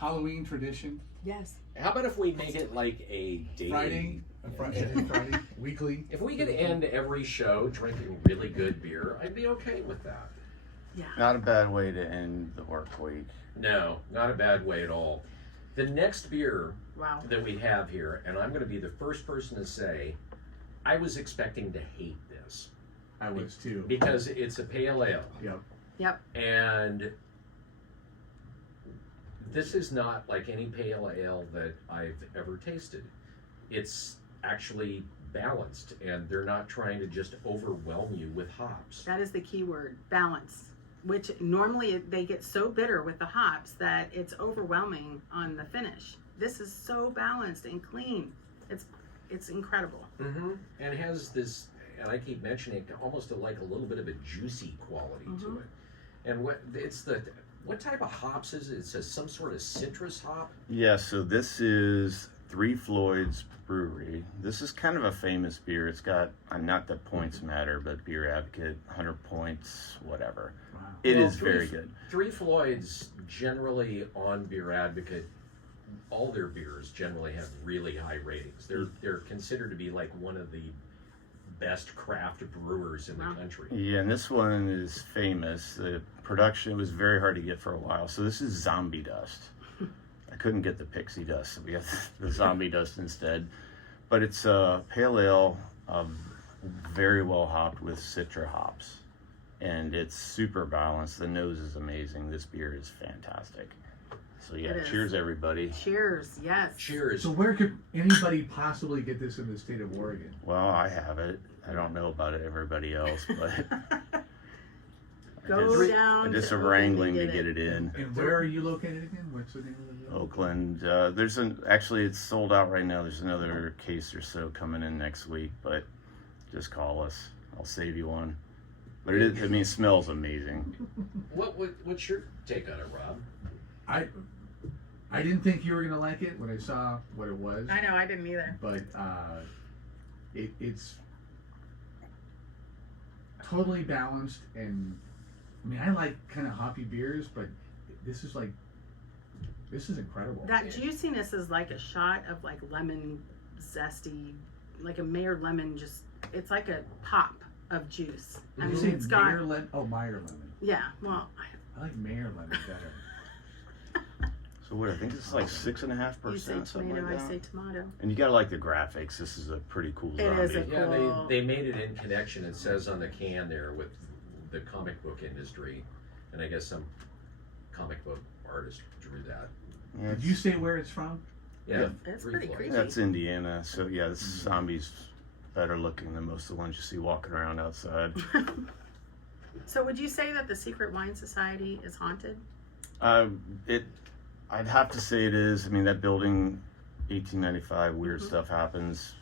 Halloween tradition. Yes. How about if we make it like a daily... Friday, weekly. If we could end every show drinking really good beer, I'd be okay with that. Yeah. Not a bad way to end the work week. No, not a bad way at all. The next beer Wow. that we have here, and I'm going to be the first person to say, I was expecting to hate this. I was too. Because it's a pale ale. Yep. Yep. And this is not like any pale ale that I've ever tasted. It's actually balanced, and they're not trying to just overwhelm you with hops. That is the key word, balance. Which normally they get so bitter with the hops that it's overwhelming on the finish. This is so balanced and clean. It's incredible. Mm-hmm. And it has this, and I keep mentioning it, almost like a little bit of a juicy quality to it. And what type of hops is it? It says some sort of citrus hop. Yeah, so this is Three Floyds Brewery. This is kind of a famous beer. It's got, not that points matter, but Beer Advocate, 100 points, whatever. Wow. It is very good. Three Floyds generally on Beer Advocate, all their beers generally have really high ratings. They're considered to be like one of the best craft brewers in the country. Yeah, and this one is famous. The production was very hard to get for a while. So this is Zombie Dust. I couldn't get the Pixie Dust, so we got the Zombie Dust instead. But it's a pale ale, very well hopped with Citra hops. And it's super balanced. The nose is amazing. This beer is fantastic. So yeah, cheers everybody. Cheers, yes. Cheers. So where could anybody possibly get this in the state of Oregon? Well, I have it. I don't know about everybody else, but down. I did some to wrangling Oakland to get it in. And where are you located again? What's the name of the Oakland. Actually it's sold out right now. There's another case or so coming in next week, but just call us. I'll save you one. But it smells amazing. What's your take on it, Rob? I didn't think you were gonna like it when I saw what it was. I know, I didn't either. But it's totally balanced, and I mean I like kind of hoppy beers, but this is incredible. That juiciness is like a shot of like lemon zesty, like a Mayer lemon. It's like a pop of juice. I mean, it's got Meyer lemon. Yeah, well, I like Mayer lemon better. So what, I think it's like 6.5%. you say something tomato, like that. I say tomato. And you gotta like the graphics. This is a pretty cool zombie. It is a Yeah, cool. they made it in connection. It says on the can there with the comic book industry, and I guess some comic book artist drew that. Yeah, Did you say where it's from? Yeah, It's Three pretty Floyds. creepy. that's Indiana. So yeah, this zombie's better looking than most of the ones you see walking around outside. So would you say that the Secret Wine Society is haunted? I'd have to say it is. I mean, that building, 1895, weird stuff happens.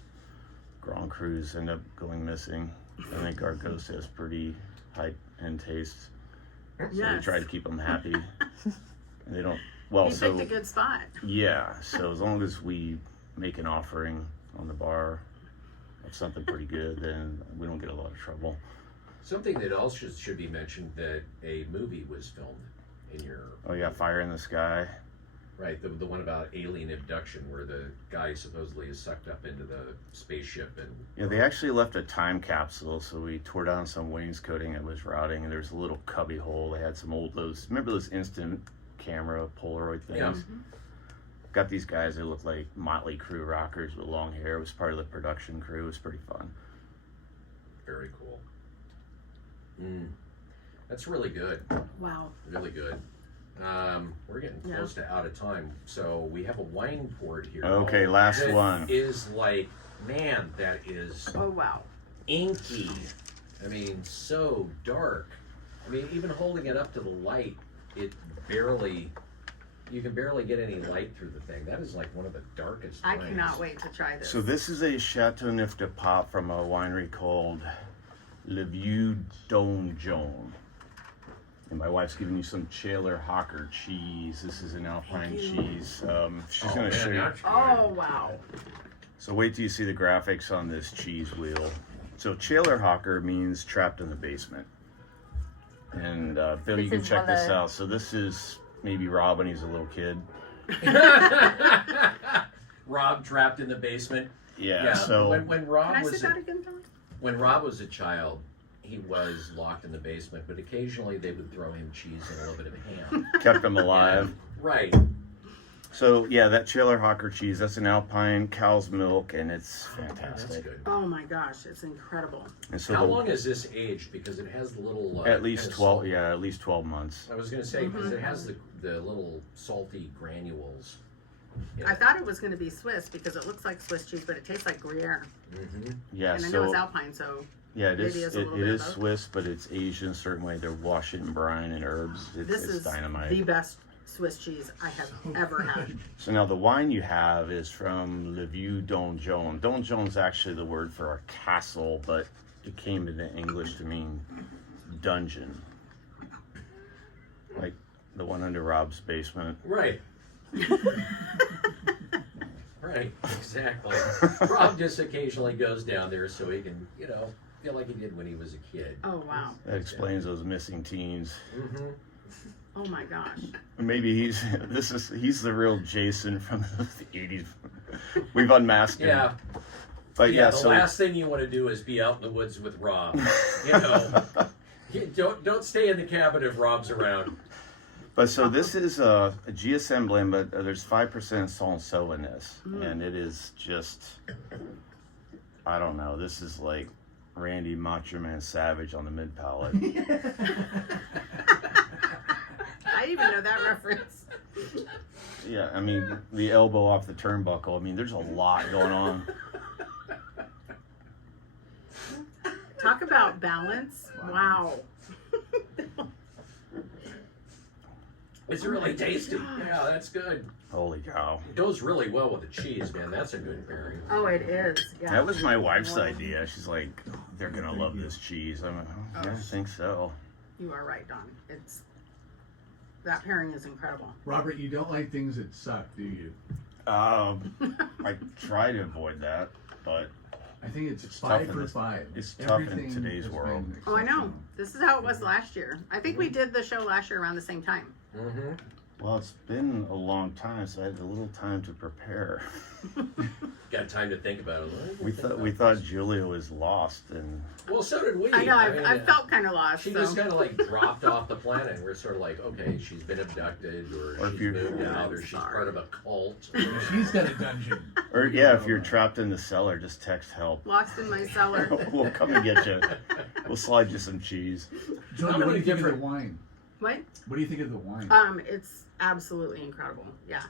Grand Crus end up going missing. I think our ghost has pretty high-end taste. So we try to keep them happy. And they don't, well, You picked a good spot. Yeah, so as long as we make an offering on the bar of something pretty good, then we don't get a lot of trouble. Something that also should be mentioned, that a movie was filmed in your... Oh yeah, Fire in the Sky. Right, the one about alien abduction, where the guy supposedly is sucked up into the spaceship and... Yeah, they actually left a time capsule, so we tore down some wainscoting that was rotting, and there's a little cubby hole. They had some remember those instant camera Polaroid things? Yeah. Got these guys that looked like Motley Crue rockers with long hair. It was part of the production crew. It was pretty fun. Very cool. That's really good. Wow. Really good. We're getting close to out of time, so we have a wine port here. Okay, last that one. Is like, man, that is Oh, wow. inky. I mean, so dark. I mean, even holding it up to the light, you can barely get any light through the thing. That is like one of the darkest I wines. cannot wait to try this. So this is a Chateauneuf de Pape from a winery called Vieux Donjon. And my wife's giving you some Chaler Hocker cheese. This is an Alpine cheese. She's going to show you. Oh, wow. So wait till you see the graphics on this cheese wheel. So Chaler Hocker means trapped in the basement. And Bill, you can check this out. So this is maybe Rob when he's a little kid. Rob trapped in the basement. Yeah. So when Rob Can I was say that again, Billy? when Rob was a child, he was locked in the basement, but occasionally they would throw him cheese and a little bit of ham. kept him alive. Right. So yeah, that Chiller Hawker cheese, that's an Alpine cow's milk, and it's That's fantastic. good. Oh my gosh, it's incredible. And so How long is this aged? Because it has the little at least kind of 12. salt- Yeah, at least 12 months. I was going to say because it has the little salty granules. in I it. thought it was going to be Swiss because it looks like Swiss cheese, but it tastes like Gruyere. Mhm. Yeah. And I know So it's Alpine, so yeah, it is. maybe it's a It little bit of is both. Swiss, but it's Asian. Certainly, they're wash it in brine and herbs. this It's is dynamite. the best Swiss cheese I have ever had. So now the wine you have is from Le Vieux Donjon. Donjon is actually the word for a castle, but it came into English to mean dungeon. Like the one under Rob's basement. Right. Right, exactly. Rob just occasionally goes down there so he can, feel like he did when he was a kid. Oh wow. That explains those missing teens. Mm-hmm. Oh my gosh. Maybe he's the real Jason from the 80s. We've unmasked him. Yeah. But yeah, the so last thing you want to do is be out in the woods with Rob. Don't stay in the cabin if Rob's around. But so this is a GSM blend, but there's 5% Sanso in this, and it is just, I don't know. This is like Randy Macho Man Savage on the mid palate. I even know that reference. Yeah, I mean the elbow off the turnbuckle. I mean, there's a lot going on. Talk about balance. Wow. It's really tasty. Yeah, that's good. Holy cow! It goes really well with the cheese, man. That's a good pairing. Oh, it is. Yeah. That was my wife's idea. She's like, they're gonna love this cheese. I'm like, oh, yeah, I think so. You are right, Don. That pairing is incredible. Robert, you don't like things that suck, do you? I try to avoid that, but I think it's It's 5 tough in for this- 5. it's tough in Everything today's has world. been Oh, I know. exceptional. This is how it was last year. I think we did the show last year around the same time. Mm-hmm. well, it's been a long time, so I had a little time to prepare. Got time to think about it. We thought Julia was lost, and Well, so did we. I know. mean, I felt kind of lost. She so. just kind of like dropped off the planet. We're sort of like, okay, she's been abducted, or Or if she's you're- moved out, or she's Sorry. part of a cult. She's got a dungeon. or yeah, if you're trapped in the cellar, just text help. Lost in my cellar. We'll come and get you. We'll slide you some cheese. Julia, How what do many you think of different- the wine? What? What do you think of the wine? It's absolutely incredible. Yeah.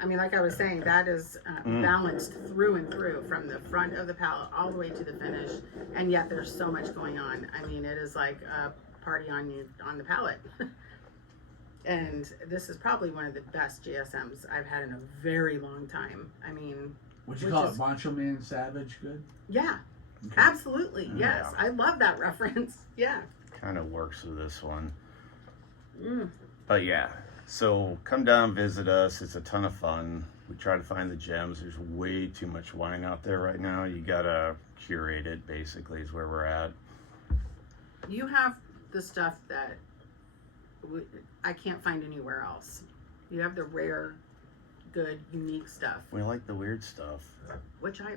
I mean, like I was saying, that is balanced through and through from the front of the palate all the way to the finish. And yet there's so much going on. I mean, it is like a party on the palate. And this is probably one of the best GSMs I've had in a very long time. I mean, Would you which call is- it Macho Man Savage good? yeah, Okay. absolutely. Yes. Yeah. I love that reference. Yeah. Kind of works with this one. Mm. But yeah, so come down, visit us. It's a ton of fun. We try to find the gems. There's way too much wine out there right now. You gotta curate it, basically, is where we're at. You have the stuff that I can't find anywhere else. You have the rare, good, unique stuff, We like the weird stuff. which I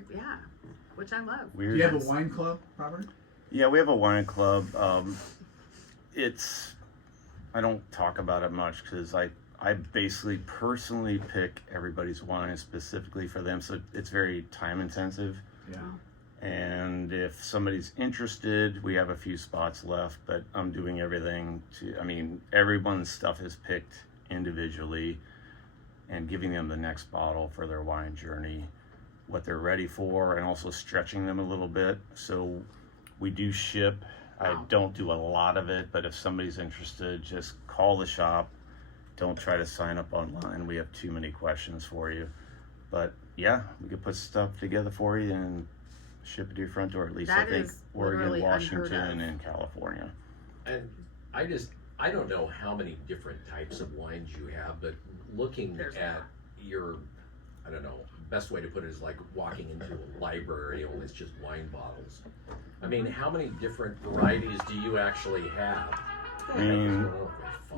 love. Do Weird. you have a wine club, Robert? Yeah, we have a wine club. I don't talk about it much because I basically personally pick everybody's wine specifically for them, so it's very time intensive. Yeah. And if somebody's interested, we have a few spots left, but I'm doing everything everyone's stuff is picked individually and giving them the next bottle for their wine journey, what they're ready for, and also stretching them a little bit. So we do ship. I Wow. don't do a lot of it, but if somebody's interested, just call the shop. Don't try to sign up online. We have too many questions for you. But yeah, we could put stuff together for you and ship it to your front door. At least That I think is Oregon, literally unheard Washington, of. and California. And I don't know how many different types of wines you have, but looking There's at more. your, I don't know, best way to put it is like walking into a library, only it's just wine bottles. I mean, how many different varieties do you actually have? I mean,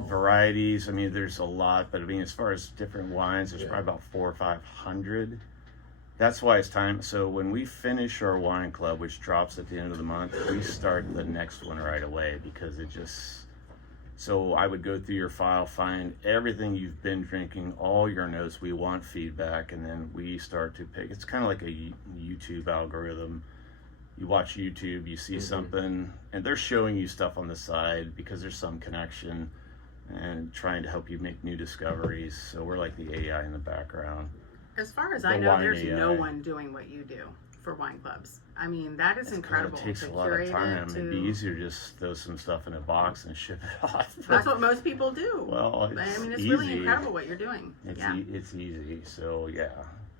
varieties. I mean, there's a lot, but I mean, as far as different wines, there's probably about 400 or 500. That's why it's time. So when we finish our wine club, which drops at the end of the month, we start the next one right away because it just. So I would go through your file, find everything you've been drinking, all your notes. We want feedback, and then we start to pick. It's kind of like a YouTube algorithm. You watch YouTube, you see something, and they're showing you stuff on the side because there's some connection and trying to help you make new discoveries. So we're like the AI in the background. As far as I The know, wine there's no AI. one doing what you do for wine clubs. I mean, that is incredible. It takes to a lot curate of time. it It'd be easier to just throw some stuff in a box and ship it off. That's what most people do. Well, I mean, it's easy. really incredible what you're doing. It's Yeah. it's easy. So yeah,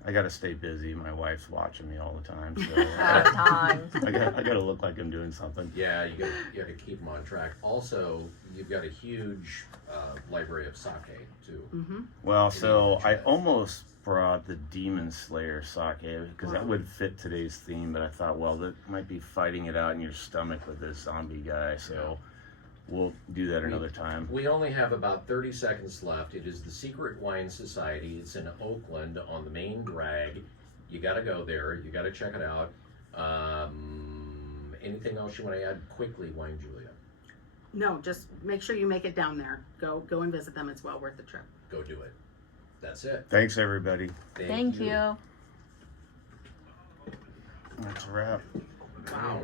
I got to stay busy. My wife's watching me all the time, so Time. I got to look like I'm doing something. Yeah, you got to keep them on track. Also, you've got a huge library of sake too. Mm-hmm. Well, so I Yes. almost brought the Demon Slayer sake because that would fit today's theme, but I thought, well, that might be fighting it out in your stomach with this zombie guy, so we'll do that another time. We only have about 30 seconds left. It is the Secret Wine Society. It's in Oakland on the main drag. You got to go there. You got to check it out. Anything else you want to add quickly, Wine Julia? No, just make sure you make it down there. Go and visit them. It's well worth the trip. Go do it. That's it. Thanks, everybody. Thank you. That's a wrap. Wow.